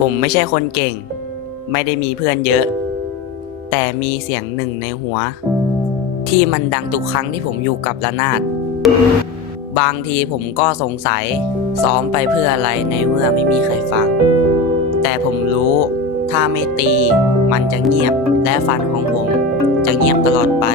ผมไม่ใช่คนเก่ง ไม่ได้มีเพื่อนเยอะ แต่มีเสียงหนึ่งในหัว ที่มันดังทุกครั้งที่ผมอยู่กับระนาด บางทีผมก็สงสัย ซ้อมไปเพื่ออะไรในเมื่อไม่มีใครฟัง แต่ผมรู้ถ้าไม่ตี มันจะเงียบและฟันของผม จะเงียบตลอดไป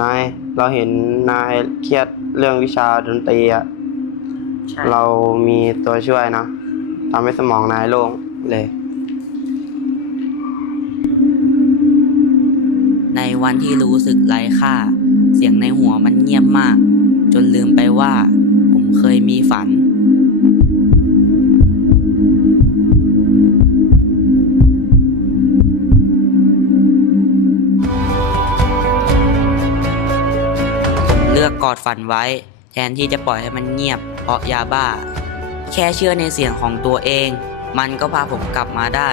นาย เราเห็นนายเครียดเรื่องวิชาดนตรีอะ ใช่เรามีตัวช่วยนะทำให้สมองนายโล่งเลย ในวันที่รู้สึกไร้ค่า เสียงในหัวมันเงียบมาก จนลืมไปว่า ผมเคยมีฝัน กอดฝันไว้ แทนที่จะปล่อยให้มันเงียบ เพราะยาบ้า แค่เชื่อในเสียงของตัวเอง มันก็พาผมกลับมาได้